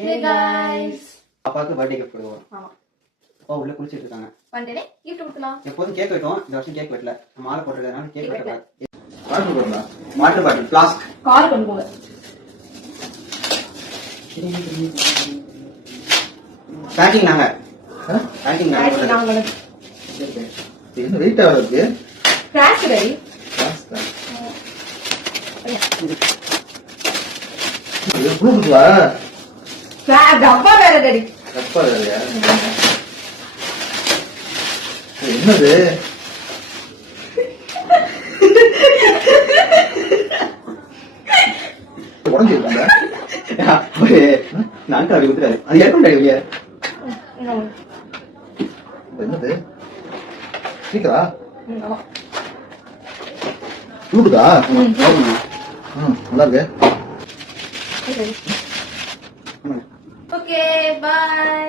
Hey guys. அப்பாக்கு birthday gift கொடுவோம். ஆமா. அப்பா உள்ள குளிச்சிட்டு இருக்காங்க. பர்த்டே கிஃப்ட் கொடுக்கலாம். எப்போதும் கேக் வெட்டோம். இந்த வருஷம் கேக் வெட்டல. மாலை போட்டுறதுனால கேக் வெட்டல. வாட்டர் பாட்டிலா? Water bottle flask. கார் கொண்டு போங்க. பேக்கிங் நாங்க. பேக்கிங் நாங்க நாங்க. என்ன வெயிட் ஆகுது? Crash ready. இது ப்ளூடூத்வா? டப்பா வேற ரெடி. டப்பா வேறயா? என்னது? உடஞ்சிருக்கா? நான் அப்படி குத்துறாரு. அது ஏற்கனவே வெளியே. என்னது? சீக்கிரா? ஆமா. ப்ளூடூத்தா? நல்லா இருக்கு. Okay, bye.